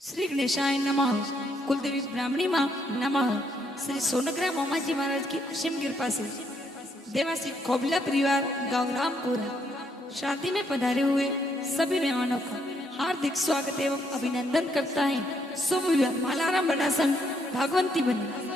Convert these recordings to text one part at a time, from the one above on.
श्री गणेशाय नमः। कुलदेवी ब्राह्मणी माँ नमः। श्री सोनग्रा मोमाजी महाराज की असीम कृपा से देवासी कोबला परिवार गांव रामपुर शादी में पधारे हुए सभी मेहमानों का हार्दिक स्वागत एवं अभिनंदन करता है। शुभ विवाह मालाराम बना संघ भागवंती बनी।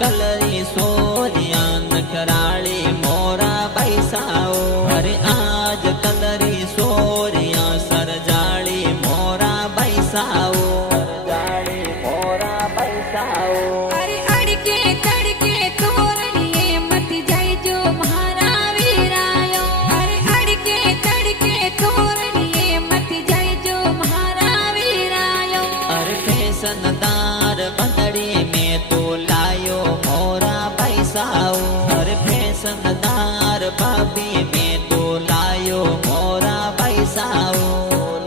कलरी सोरियान कराली मोरा बैसाओ। अरे आज कलरी सोरिया सरजाली मोरा बैसाओ। सरजाली मोरा बैसाओ। अरे अड़के तड़के तोरणिए मत जाय जो महारा वीरायो। अरे अड़के तड़के तोरणिए मत जाय जो महारा वीरायो। अरे फैशनदार बंदड़ी में तो लायो मोरा बैसाओ। अरे फैशनदार बाबी में तो लायो मोरा बैसाओ।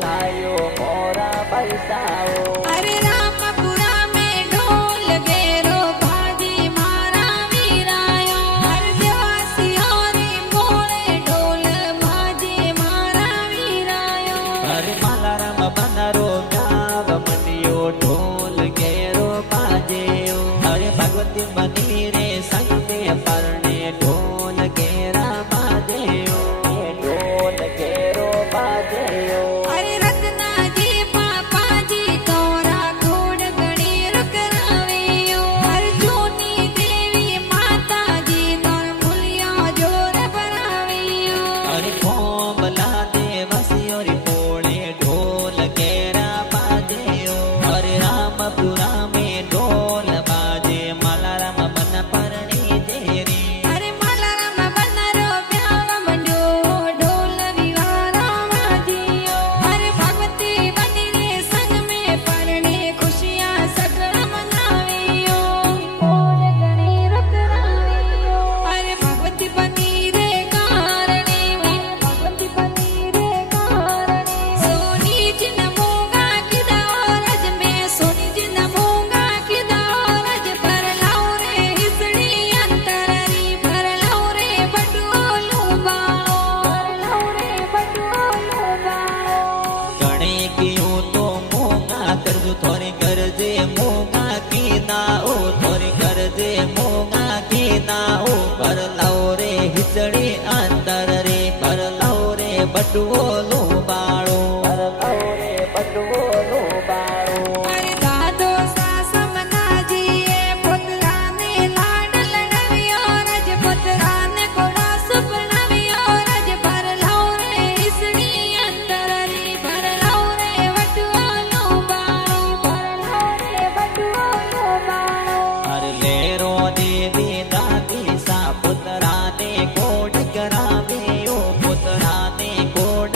लायो मोरा बैसाओ। अरे रामपुरा में ढोल गेरो भाजी मारा वीरायो। हर देवासी हरे मोरे ढोल भाजी मारा वीरायो। अरे मालाराम बनरो गाव मंडियो ढोल गेरो बाजेयो। अरे भगवती बनी रे संग में परने ढोल गेरा बाजेयो। ढोल गेरो बाजेयो। अरे रत्ना जी पापा जी तोरा घोड़ गणी रुकरावियो। हर जूनी देवी माता जी तोर भूलिया जोर बनावियो। अरे कोमला देवसियो रे पोळे ढोल गेरा बाजेयो। अरे रामपुरा में ढोल बाजे मालाराम बन परणी देरी। अरे मालाराम बनरो ब्याव मंड्यो ढोल विवारा वाजियो। अरे भगवती बनी रे संग में परणे खुशियां सगळ मनावियो। घोड़ गणी रुकरावियो। अरे भगवती बनी रे कारणे भगवती बनी रे कारणे। सोनी जिन मोगा किदा रज में सोनी जिन मोगा किदा रज पर लाओ रे हिसड़ी अंतररी पर लाओ रे बटुओलो बाळो। पर लाओ रे बटुओलो बाळो। गणे कियो तो मोगा करजो थोरे करजे मोगा की ना ओ। थोरे करजे मोगा की ना ओ। पर लाओ रे हिचड़ी अंतर रे पर लाओ रे बटुओलो बाळो। पर लाओ रे बटुओलो बाळो। अरे दादो सासमनाजीए पुत्राने लाड लडवियो। रज पुत्राने कोड़ा सुपनावियो। रज पर लाओ रे हिसड़ी अंतररी पर लाओ रे बटुओलो बाळो। पर लाओ रे बटुओलो बाळो। अरे लेरो देवी दादी सा पुत्राने कोड करावे ओ। पुत्राने कोड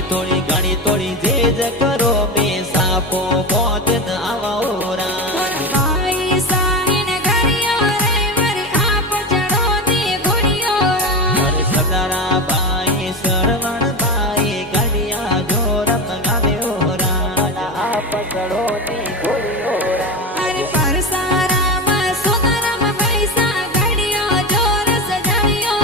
ઘણી થોડી જે જ કરો બે સાપો મોત ન આવા ઓરા ભાઈ સાહીન ઘડિયો રે વરી આપ ચડો ની ઘોડિયો અરે સદારા બાઈ સરવણ બાઈ ઘડિયા જોર મંગાવે ઓરા આપ ચડો ની ઘોડિયો અરે પરસારામ સુંદરમ પૈસા ઘડિયો જોર સજાવ્યો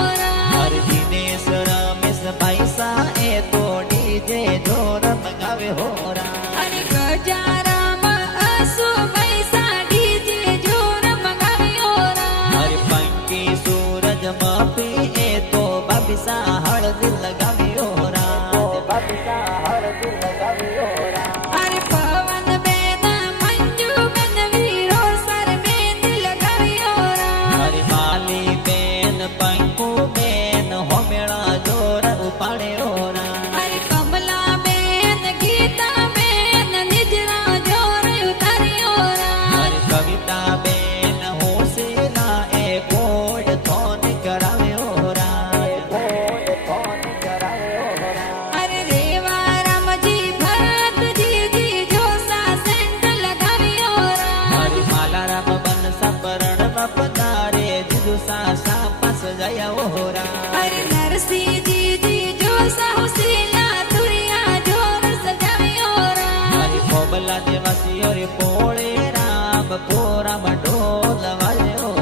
અરે દિનેશ રમેશ પૈસા એ તો ડીજે જોર મંગાવે હોરા અરે ગજારામ અસુ પૈસા ડીજે જોર મંગાવ્યો અરે પંકી સૂરજ માપી એ તો બાબીસા હળદી લગાવ્યો અરે પવન બેન મંજુ બેન વીરો સર બેન લગાવ્યો અરે માલી બેન પંકુ બેન હોમેળા જોર ઉપાડે અરે કમલા બેન ગીતા બેન નિજરા જોર ઉતાર્યો અરે કવિતા બેન હોશેલા એ કોડ થોન કરાવ્યો અરે રેવા રામજી ભરતજી જી જોસા સેન્ટ લગાવ્યો અરે માલારામ બનસા પરણમાં પધારે જીજુ સાસા પાસ જયા ઓરા અરે નરસિંહજી જી જોસા હુસીલા તુરિયા જોર સજાવ્યો અરે કોબલા દેવાસીઓ રે પોળે રામ પોરામાં ઢોલ વાલ્યો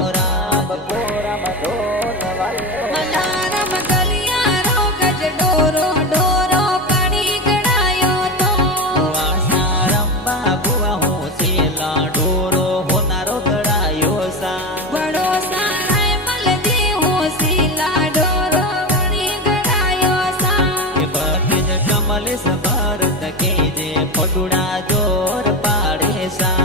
મલારામ ગલિયારો ગજ ડોરો ડોરો પાણી ગળાયો તો વાસારંબા બુઆ હોશેલા ડોરો હોનારો ગળાયો સા બડો સારાય મલજી હોસીલા ડોરો પાણી ગળાયો સા કે ભતીજ કમલેશ ભરત કે જે ફટુડા જોર પાડે સા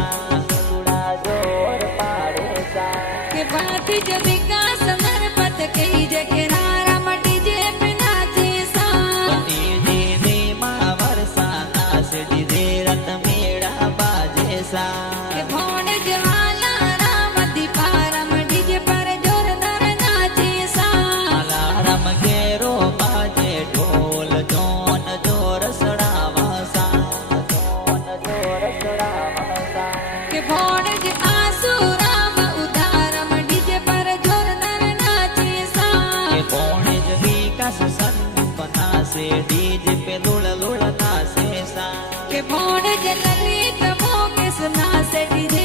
કે બાથી જ વિકાસ નરપત કહી જે કે નારા મટી જે પિના છે સા પતિજી દેમાં વરસાના સેડી દે રત મેળા બાજે સા કે ભોણ જવાલા રામ દીપારામ ડીજે પર જોરદાર નાચે સા અલારામ ઘેરો બાજે ઢોલ જોન જોર સડાવા સા કે ભોણ જ આસુ રામ ઉતારમ ડીજે પર જોરદાર નાચે સા કે કોણે જ વિકાસ સંદીપ નાસે ડીજે પે લુળ લુળ નાસે સા કે ભોણ જ લલિત મોકેશ નાસે ડીજે